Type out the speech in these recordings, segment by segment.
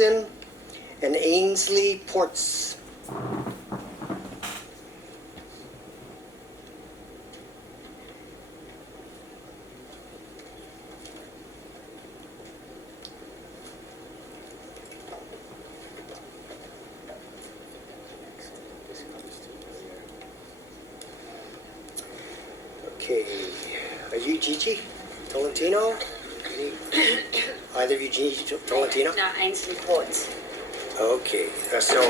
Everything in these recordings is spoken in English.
Anderson and Ainsley Ports. Okay, are you Gigi Tolentino? Either of you Gigi Tolentino? No, Ainsley Ports. Okay, so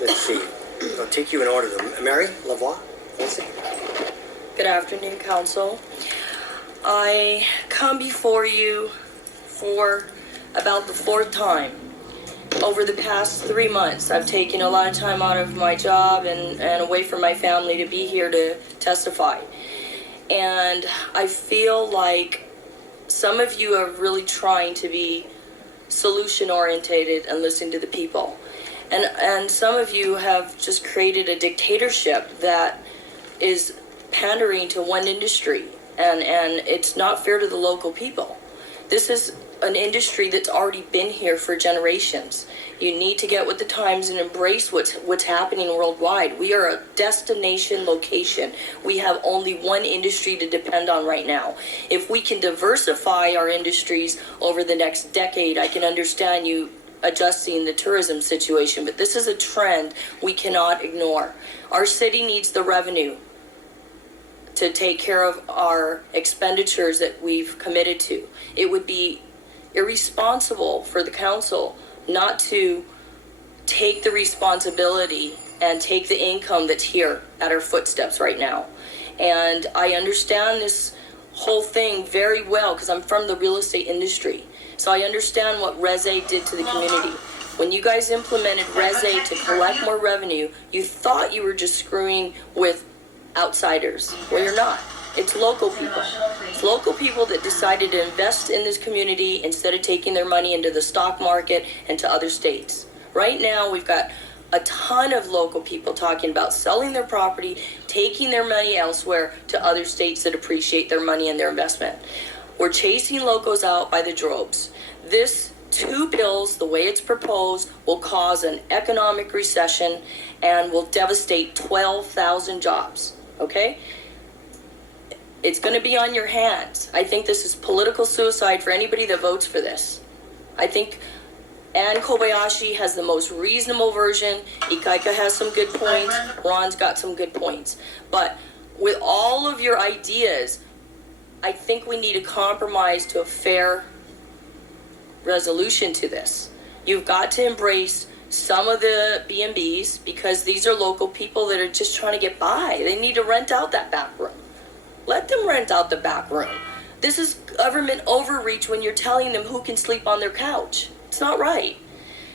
let's see. I'll take you in order. Marie Lavoie-Olsen. Good afternoon, Council. I come before you for about the fourth time. Over the past 3 months, I've taken a lot of time out of my job and away from my family to be here to testify. And I feel like some of you are really trying to be solution orientated and listen to the people. And some of you have just created a dictatorship that is pandering to one industry, and it's not fair to the local people. This is an industry that's already been here for generations. You need to get with the times and embrace what's happening worldwide. We are a destination location. We have only one industry to depend on right now. If we can diversify our industries over the next decade, I can understand you adjusting the tourism situation, but this is a trend we cannot ignore. Our city needs the revenue to take care of our expenditures that we've committed to. It would be irresponsible for the council not to take the responsibility and take the income that's here at our footsteps right now. And I understand this whole thing very well because I'm from the real estate industry. So I understand what Resi did to the community. When you guys implemented Resi to collect more revenue, you thought you were just screwing with outsiders. Well, you're not. It's local people. It's local people that decided to invest in this community instead of taking their money into the stock market and to other states. Right now, we've got a ton of local people talking about selling their property, taking their money elsewhere to other states that appreciate their money and their investment. We're chasing locals out by the droves. This two bills, the way it's proposed, will cause an economic recession and will devastate 12,000 jobs, okay? It's going to be on your hands. I think this is political suicide for anybody that votes for this. I think Ann Kobayashi has the most reasonable version. Ikaika has some good points. Ron's got some good points. But with all of your ideas, I think we need a compromise to a fair resolution to this. You've got to embrace some of the B&Bs because these are local people that are just trying to get by. They need to rent out that back room. Let them rent out the back room. This is government overreach when you're telling them who can sleep on their couch. It's not right.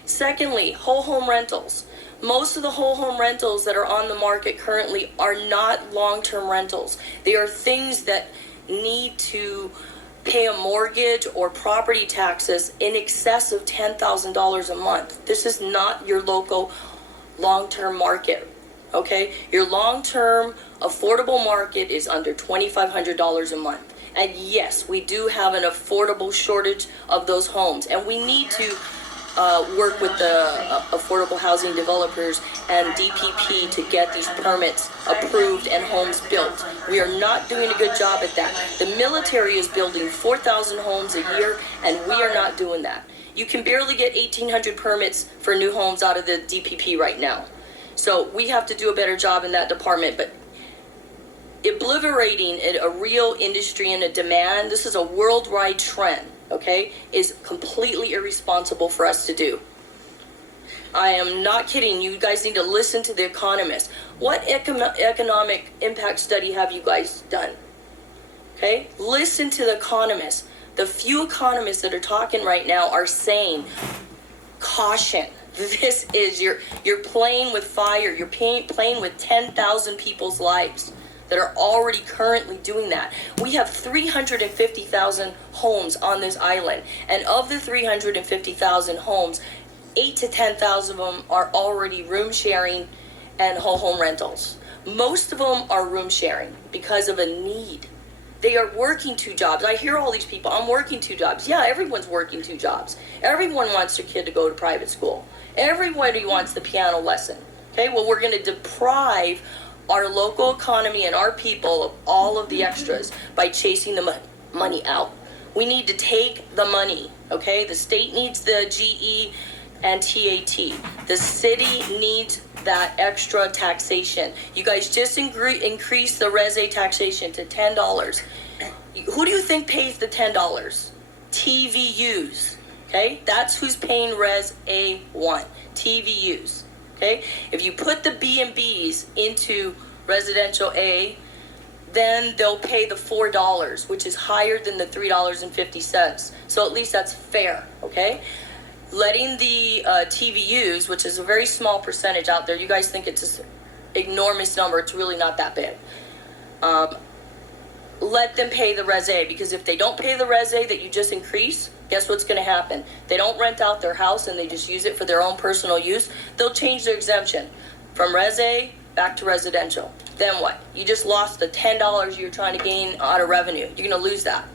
Secondly, whole home rentals. Most of the whole home rentals that are on the market currently are not long-term rentals. They are things that need to pay a mortgage or property taxes in excess of $10,000 a month. This is not your local long-term market, okay? Your long-term affordable market is under $2,500 a month. And yes, we do have an affordable shortage of those homes. And we need to work with the affordable housing developers and DPP to get these permits approved and homes built. We are not doing a good job at that. The military is building 4,000 homes a year, and we are not doing that. You can barely get 1,800 permits for new homes out of the DPP right now. So we have to do a better job in that department. But obliterating a real industry and a demand, this is a worldwide trend, okay, is completely irresponsible for us to do. I am not kidding. You guys need to listen to the economists. What economic impact study have you guys done? Okay, listen to the economists. The few economists that are talking right now are saying, caution. This is, you're playing with fire. You're playing with 10,000 people's lives that are already currently doing that. We have 350,000 homes on this island, and of the 350,000 homes, 8 to 10,000 of them are already room sharing and whole home rentals. Most of them are room sharing because of a need. They are working 2 jobs. I hear all these people, I'm working 2 jobs. Yeah, everyone's working 2 jobs. Everyone wants their kid to go to private school. Everybody wants the piano lesson. Okay, well, we're going to deprive our local economy and our people of all of the extras by chasing the money out. We need to take the money, okay? The state needs the GE and TAT. The city needs that extra taxation. You guys just increased the resi taxation to $10. Who do you think pays the $10? TVUs, okay? That's who's paying Res A1, TVUs, okay? If you put the B&Bs into residential A, then they'll pay the $4, which is higher than the $3.50. So at least that's fair, okay? Letting the TVUs, which is a very small percentage out there, you guys think it's an enormous number, it's really not that big. Let them pay the Res A, because if they don't pay the Res A that you just increase, guess what's going to happen? They don't rent out their house and they just use it for their own personal use. They'll change their exemption from Res A back to residential. Then what? You just lost the $10 you're trying to gain out of revenue. You're going to lose that.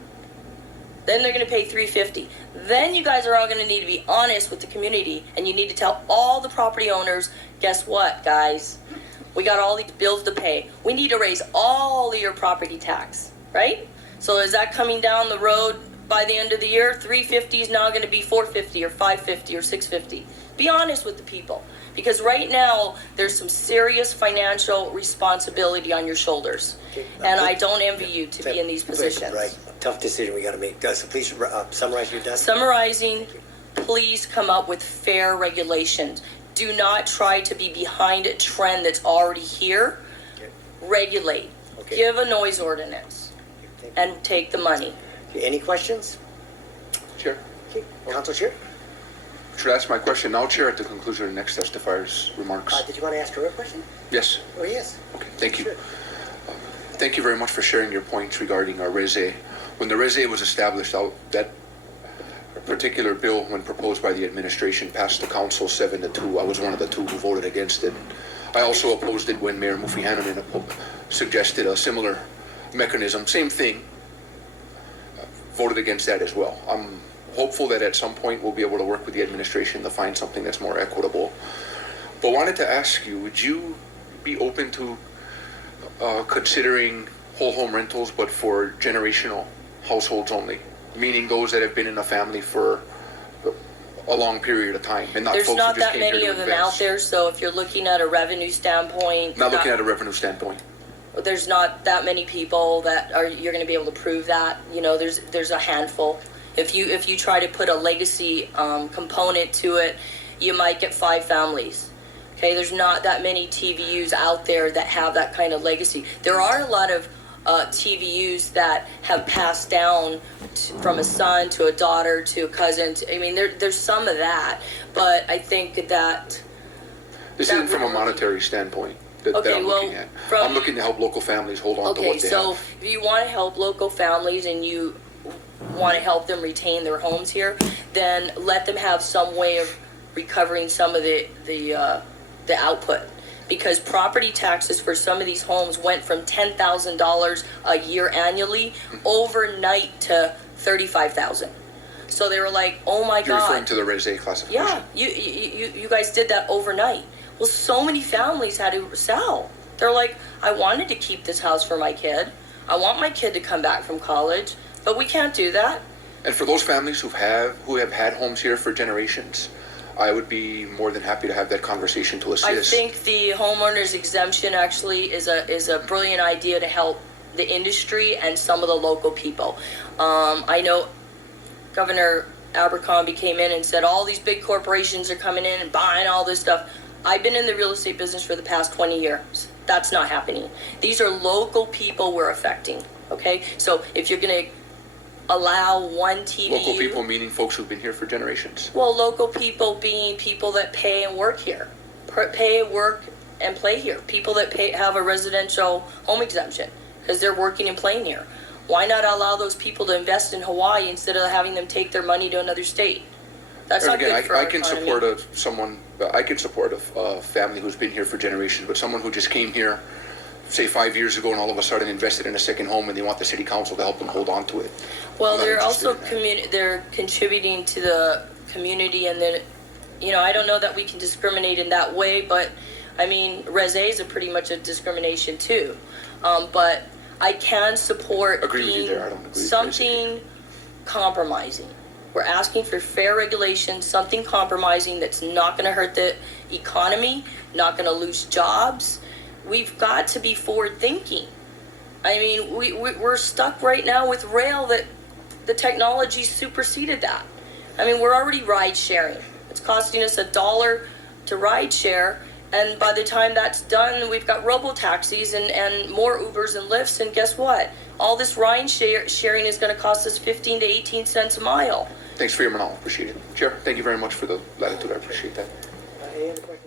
Then they're going to pay $350. Then you guys are all going to need to be honest with the community, and you need to tell all the property owners, guess what, guys? We got all these bills to pay. We need to raise all of your property tax, right? So is that coming down the road by the end of the year? $350 is now going to be $450 or $550 or $650. Be honest with the people, because right now there's some serious financial responsibility on your shoulders, and I don't envy you to be in these positions. Right, tough decision we got to make. So please summarize your done. Summarizing, please come up with fair regulations. Do not try to be behind a trend that's already here. Okay. Regulate. Okay. Give a noise ordinance, and take the money. Okay, any questions? Chair, Okay, Council Chair. should I ask my question now, Chair, at the conclusion of the next testifier's remarks? Did you want to ask her a question? Yes. Oh, yes. Okay, thank you. Sure. Thank you very much for sharing your points regarding our Res A. When the Res A was established, that particular bill, when proposed by the administration, passed the council 7-2. I was one of the 2 who voted against it. I also opposed it when Mayor Mufi-Hananen suggested a similar mechanism, same thing, voted against that as well. I'm hopeful that at some point we'll be able to work with the administration to find something that's more equitable. But wanted to ask you, would you be open to considering whole home rentals, but for generational households only, meaning those that have been in a family for a long period of time, and not There's folks not who just that came here many to of them out invest? there, so if you're looking at a revenue standpoint, Not looking at a revenue standpoint. there's not that many people that you're going to be able to prove that. You know, there's a handful. If you try to put a legacy component to it, you might get 5 families. Okay, there's not that many TVUs out there that have that kind of legacy. There are a lot of TVUs that have passed down from a son to a daughter to a cousin. I mean, there's some of that, but I think that This that isn't from a really- monetary standpoint that Okay, I'm well, looking at. from- I'm looking to help local families hold on to okay, what they so have. if you want to help local families and you want to help them retain their homes here, then let them have some way of recovering some of the output. Because property taxes for some of these homes went from $10,000 a year annually overnight to $35,000. So they were like, "Oh my You're referring God!" to the Res A classification? Yeah, you guys did that overnight. Well, so many families had to sell. They're like, "I wanted to keep this house for my kid. I want my kid to come back from college, but we can't do that." And for those families who have had homes here for generations, I would be more than happy to have that conversation to assist. I think the homeowners exemption actually is a brilliant idea to help the industry and some of the local people. I know Governor Abercrombie came in and said all these big corporations are coming in and buying all this stuff. I've been in the real estate business for the past 20 years. That's not happening. These are local people we're affecting, okay? So if you're going to allow one TVU... Local people meaning folks who've been here for generations. Well, local people being people that pay and work here. Pay, work, and play here. People that have a residential home exemption because they're working and playing here. Why not allow those people to invest in Hawaii instead of having them take their money to another state? That's And not again, good for I our can economy. support a family who's been here for generations, but someone who just came here say 5 years ago and all of a sudden invested in a second home and they want the city council to help them hold on to it. Well, I'm not they're interested also in that. they're contributing to the community, and then, you know, I don't know that we can discriminate in that way, but I mean, Res A is a pretty much a discrimination too. But I can support Agree with you being there. I don't agree with something compromising. We're asking for fair regulation, something compromising that's not going to hurt the economy, not going to lose jobs. We've got to be forward thinking. I mean, we're stuck right now with rail that the technology superseded that. I mean, we're already ride sharing. It's costing us $1 to ride share. And by the time that's done, we've got robo-taxis and more Ubers and Lyfts. And guess what? All this ride sharing is going to cost us 15 to 18 cents a mile. Thanks for your manal. Appreciate it. Chair, thank you very much for the latitude. I appreciate that. Any other questions?